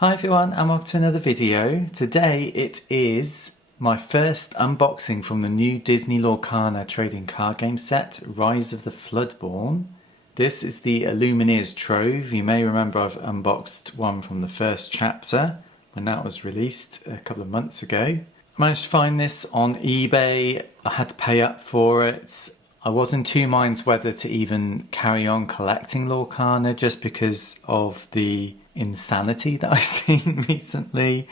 Hi everyone, and welcome to another video. Today it is my first unboxing from the new Disney Lorcana trading card game set, Rise of the Floodborn. This is the Illumineer's Trove. You may remember I've unboxed one from the first chapter when that was released a couple of months ago. I managed to find this on eBay. I had to pay up for it. I was in two minds whether to even carry on collecting Lorcana just because of the insanity that I've seen recently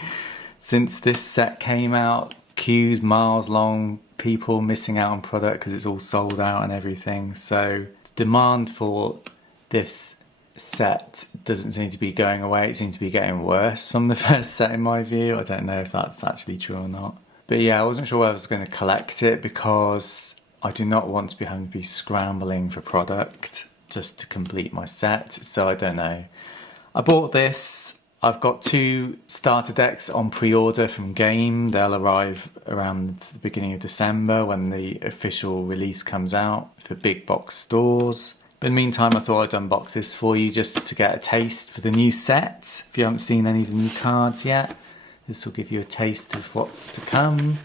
since this set came out. Queues miles long, people missing out on product because it's all sold out and everything. So the demand for this set doesn't seem to be going away. It seems to be getting worse from the first set in my view. I don't know if that's actually true or not. But yeah, I wasn't sure whether I was going to collect it because I do not want to be having to be scrambling for product just to complete my set. So I don't know. I bought this. I've got two starter decks on pre-order from Game. They'll arrive around the beginning of December when the official release comes out for big box stores. But in the meantime, I thought I'd unbox this for you just to get a taste for the new set. If you haven't seen any of the new cards yet, this will give you a taste of what's to come.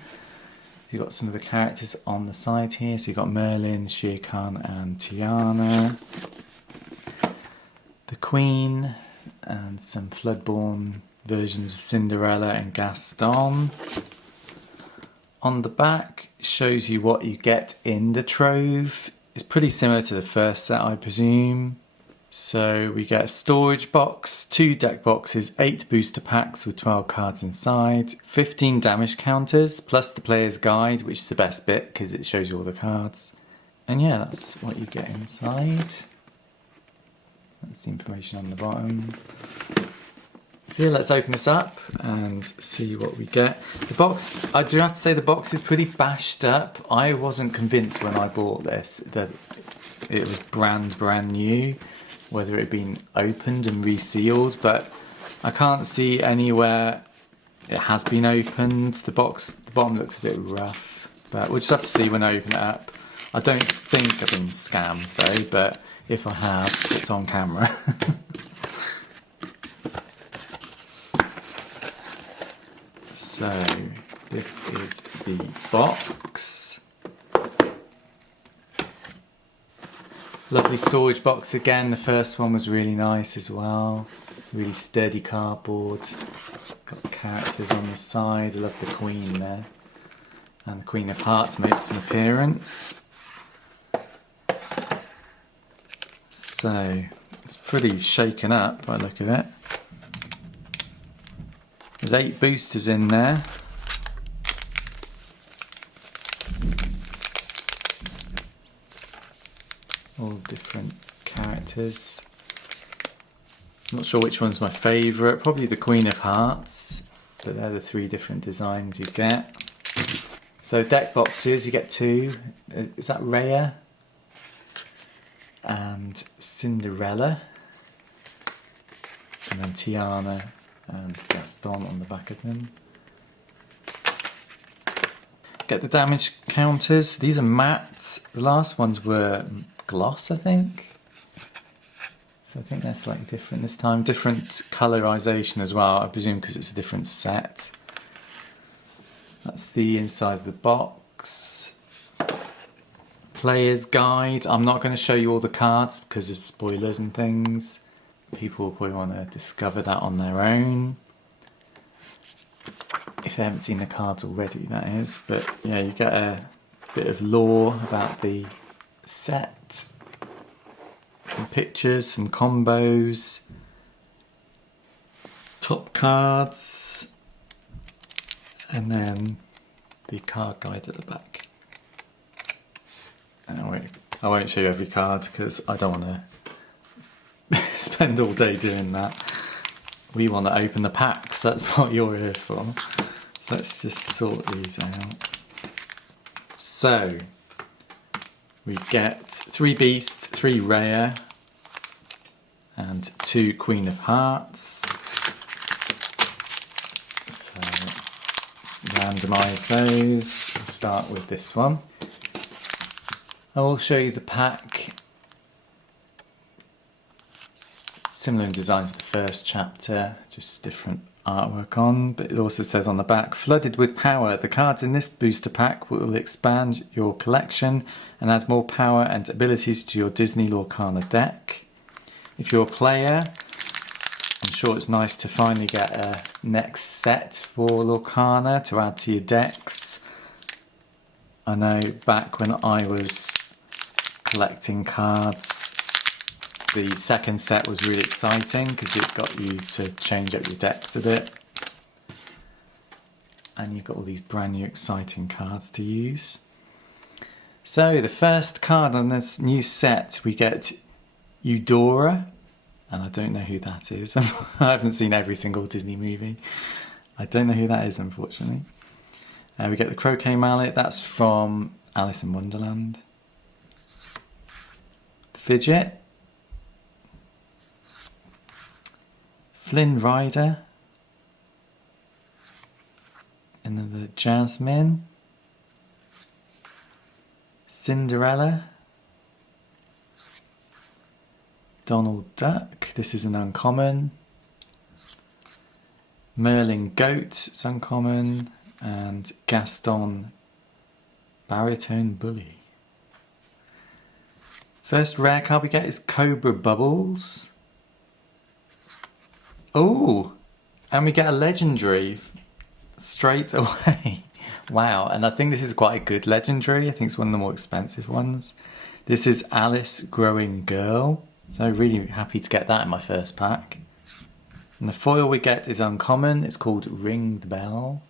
You've got some of the characters on the side here. So you've got Merlin, Shere Khan and Tiana. The Queen and some Floodborn versions of Cinderella and Gaston. On the back shows you what you get in the Trove. It's pretty similar to the first set, I presume. So we get a storage box, 2 deck boxes, 8 booster packs with 12 cards inside, 15 damage counters, plus the player's guide, which is the best bit because it shows you all the cards. And yeah, that's what you get inside. That's the information on the bottom. So yeah, let's open this up and see what we get. The box, I do have to say the box is pretty bashed up. I wasn't convinced when I bought this that it was brand new, whether it had been opened and resealed, but I can't see anywhere it has been opened. The bottom looks a bit rough, but we'll just have to see when I open it up. I don't think I've been scammed though, but if I have, it's on camera. So, this is the box. Lovely storage box again. The first one was really nice as well. Really sturdy cardboard. Got the characters on the side. I love the Queen there. And the Queen of Hearts makes an appearance. So, it's pretty shaken up by the look of it. There's 8 boosters in there. All different characters. I'm not sure which one's my favourite. Probably the Queen of Hearts. But they're the 3 different designs you get. So deck boxes, you get 2. Is that Rhea? And Cinderella. And then Tiana and Gaston on the back of them. Get the damage counters. These are matte. The last ones were gloss, I think. So I think they're slightly different this time. Different colorization as well, I presume because it's a different set. That's the inside of the box. Player's guide. I'm not going to show you all the cards because of spoilers and things. People will probably want to discover that on their own. If they haven't seen the cards already, that is. But yeah, you get a bit of lore about the set. Some pictures, some combos. Top cards. And then the card guide at the back. And I won't show you every card because I don't want to spend all day doing that. We want to open the packs, that's what you're here for. So let's just sort these out. So we get 3 Beast, 3 Rhea and 2 Queen of Hearts. So randomise those. We'll start with this one. I will show you the pack. Similar in design to the first chapter, just different artwork on, but it also says on the back, flooded with power, the cards in this booster pack will expand your collection and add more power and abilities to your Disney Lorcana deck. If you're a player, I'm sure it's nice to finally get a next set for Lorcana to add to your decks. I know back when I was collecting cards, the second set was really exciting because it got you to change up your decks a bit. And you've got all these brand new exciting cards to use. So the first card on this new set, we get Eudora. And I don't know who that is. I haven't seen every single Disney movie. I don't know who that is, unfortunately. We get the Croquet Mallet. That's from Alice in Wonderland. Fidget. Flynn Rider. Another Jasmine. Cinderella. Donald Duck. This is an uncommon. Merlin Goat. It's uncommon. And Gaston Baritone Bully. First rare card we get is Cobra Bubbles. Oh, and we get a legendary straight away. Wow, and I think this is quite a good legendary. I think it's one of the more expensive ones. This is Alice Growing Girl. So really happy to get that in my first pack. And the foil we get is uncommon. It's called Ring the Bell.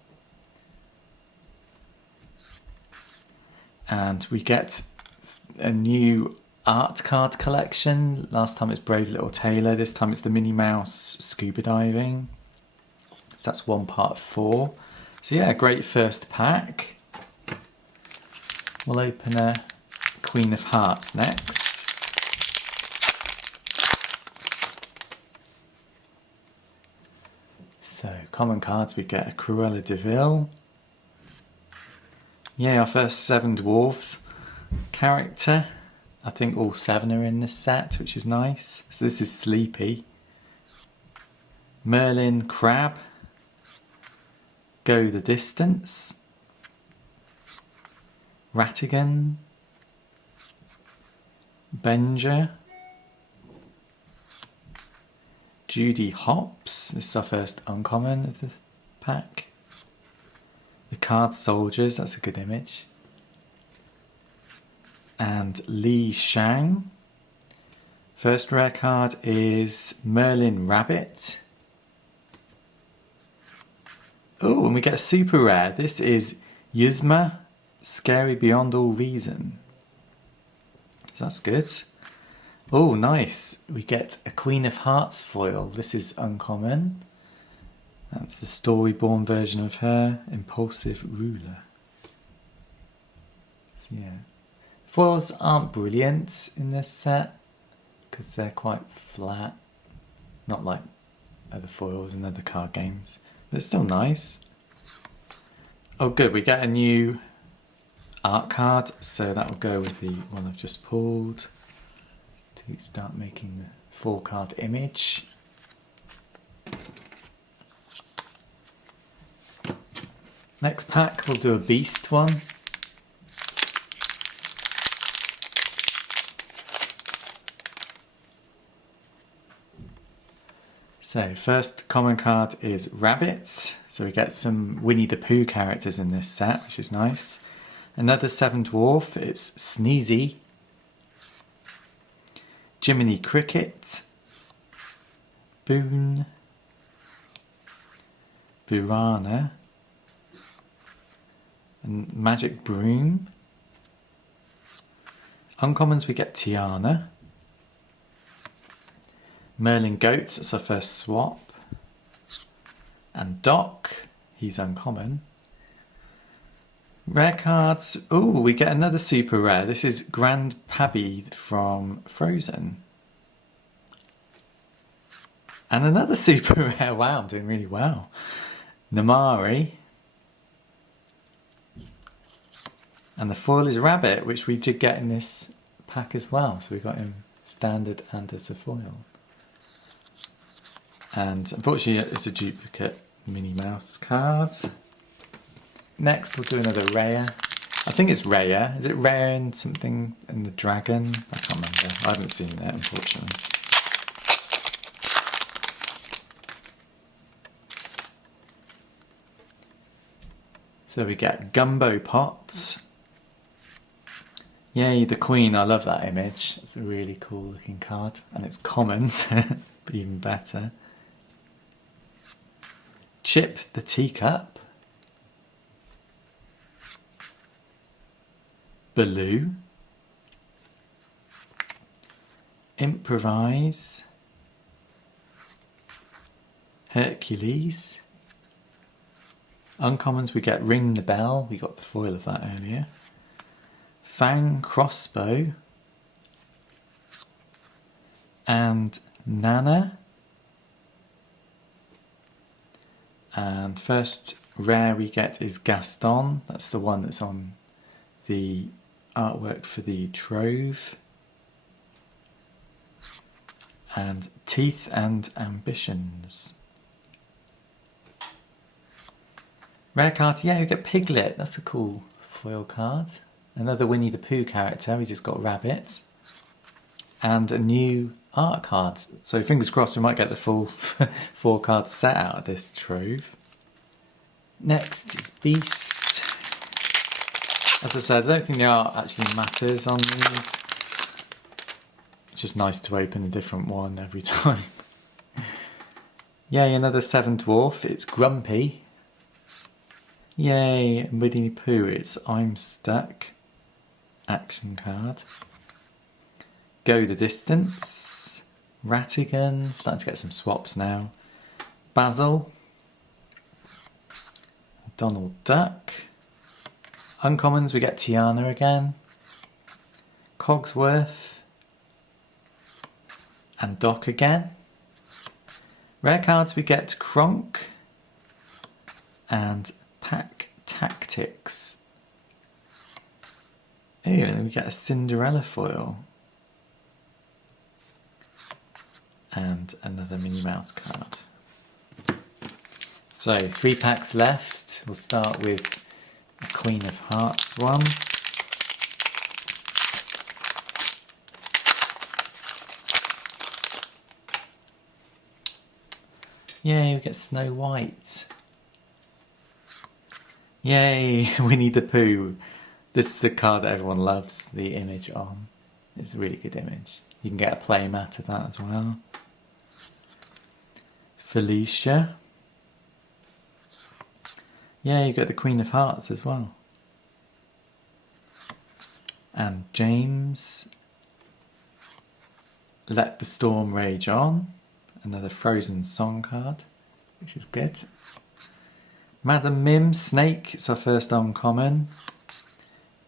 And we get a new art card collection. Last time it's Brave Little Tailor. This time it's the Minnie Mouse Scuba Diving. So that's 1 part 4. So yeah, great first pack. We'll open a Queen of Hearts next. So common cards, we get a Cruella de Vil. Yeah, our first 7 Dwarfs character. I think all 7 are in this set, which is nice. So this is Sleepy. Merlin Crab. Go the Distance. Ratigan. Benja. Judy Hopps. This is our first uncommon of the pack. The Card Soldiers, that's a good image. And Li Shang. First rare card is Merlin Rabbit. Oh, and we get a super rare. This is Yuzma, Scary Beyond All Reason. So that's good. Oh, nice. We get a Queen of Hearts foil. This is uncommon. That's the Storyborn version of her, Impulsive Ruler. So, yeah. Foils aren't brilliant in this set because they're quite flat. Not like other foils in other card games. But it's still nice. Oh good, we get a new art card. So that will go with the one I've just pulled. To start making the 4-card image. Next pack, we'll do a beast one. So first common card is Rabbit. So we get some Winnie the Pooh characters in this set, which is nice. Another 7 Dwarf, it's Sneezy. Jiminy Cricket. Boone. Burana. And Magic Broom. Uncommons we get Tiana. Merlin Goat, that's our first swap. And Doc, he's uncommon. Rare cards, ooh, we get another super rare. This is Grand Pabbie from Frozen. And another super rare, wow, I'm doing really well. Namari. And the foil is Rabbit, which we did get in this pack as well. So we got him standard and as a foil. And unfortunately it's a duplicate Minnie Mouse card. Next we'll do another rare. I think it's rare. Is it rare in something in the dragon? I can't remember. I haven't seen that, unfortunately. So we get Gumbo Pots. Yay, the Queen. I love that image. It's a really cool looking card. And it's common, so it's even better. Chip the Teacup. Baloo. Improvise. Hercules. Uncommons, we get Ring the Bell. We got the foil of that earlier. Fang Crossbow. And Nana. And first rare we get is Gaston. That's the one that's on the artwork for the Trove. And Teeth and Ambitions. Rare card, yeah, you get Piglet. That's a cool foil card. Another Winnie the Pooh character. We just got Rabbit. And a new art card. So fingers crossed we might get the full 4 card set out of this Trove. Next is Beast. As I said, I don't think the art actually matters on these. It's just nice to open a different one every time. Yay, another 7 Dwarf. It's Grumpy. Yay, Winnie the Pooh. It's I'm Stuck. Action card. Go the Distance. Ratigan. Starting to get some swaps now. Basil. Donald Duck. Uncommons, we get Tiana again. Cogsworth. And Doc again. Rare cards, we get Kronk. And Pack Tactics. Ooh, and then we get a Cinderella foil. And another Minnie Mouse card. So 3 packs left. We'll start with the Queen of Hearts one. Yay, we get Snow White. Yay, Winnie the Pooh. This is the card that everyone loves, the image on. It's a really good image. You can get a play mat of that as well. Felicia. Yeah, you got the Queen of Hearts as well. And James. Let the Storm Rage On. Another Frozen song card, which is good. Madam Mim, Snake. It's our first uncommon.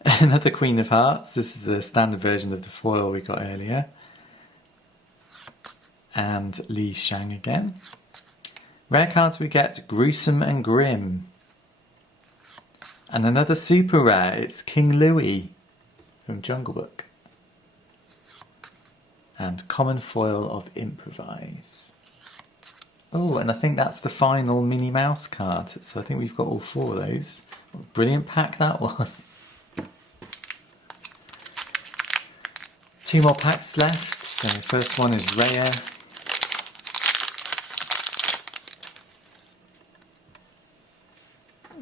Another Queen of Hearts. This is the standard version of the foil we got earlier. And Li Shang again. Rare cards we get Gruesome and Grim. And another super rare. It's King Louie from Jungle Book. And common foil of Improvise. Oh, and I think that's the final Minnie Mouse card. So I think we've got all 4 of those. What a brilliant pack that was. 2 more packs left. So first one is rare.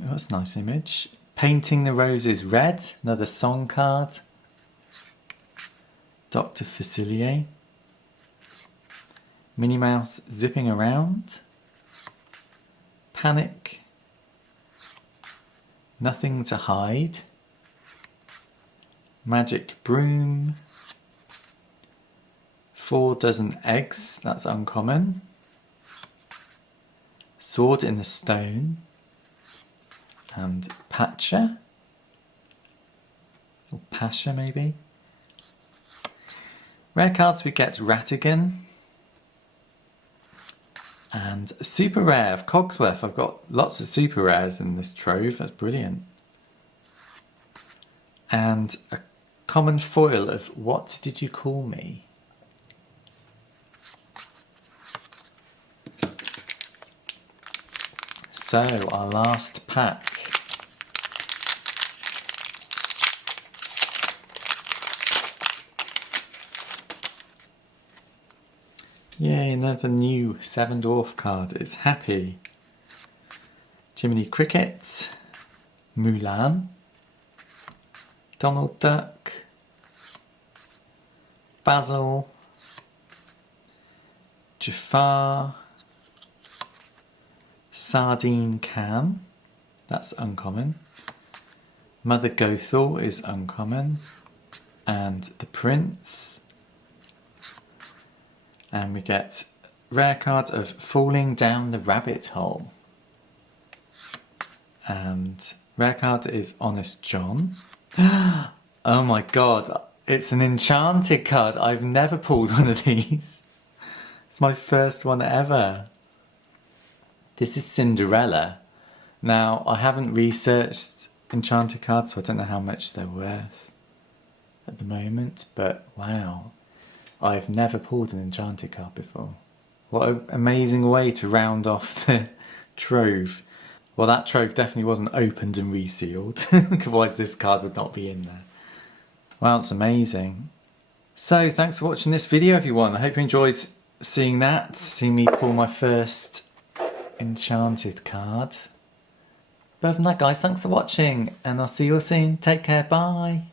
Oh, that's a nice image. Painting the Roses Red. Another song card. Dr. Facilier. Minnie Mouse Zipping Around. Panic. Nothing to Hide. Magic Broom. 4 Dozen Eggs, that's uncommon. Sword in the Stone. And Patcha. Or Pasha maybe. Rare cards we get Ratigan. And a super rare of Cogsworth. I've got lots of super rares in this Trove, that's brilliant. And a common foil of What Did You Call Me? So, our last pack. Yay, another new Seven Dwarf card. It's Happy. Jiminy Cricket. Mulan. Donald Duck. Basil. Jafar. Sardine Can. That's uncommon. Mother Gothel is uncommon. And the Prince. And we get rare card of Falling Down the Rabbit Hole. And rare card is Honest John. Oh my god, it's an enchanted card. I've never pulled one of these. It's my first one ever. This is Cinderella. Now, I haven't researched enchanted cards, so I don't know how much they're worth at the moment, but wow. I've never pulled an enchanted card before. What an amazing way to round off the Trove. Well, that Trove definitely wasn't opened and resealed. Otherwise this card would not be in there. Wow, it's amazing. So, thanks for watching this video, everyone. I hope you enjoyed seeing that. Seeing me pull my first enchanted card. But other than that, guys, thanks for watching. And I'll see you all soon. Take care. Bye.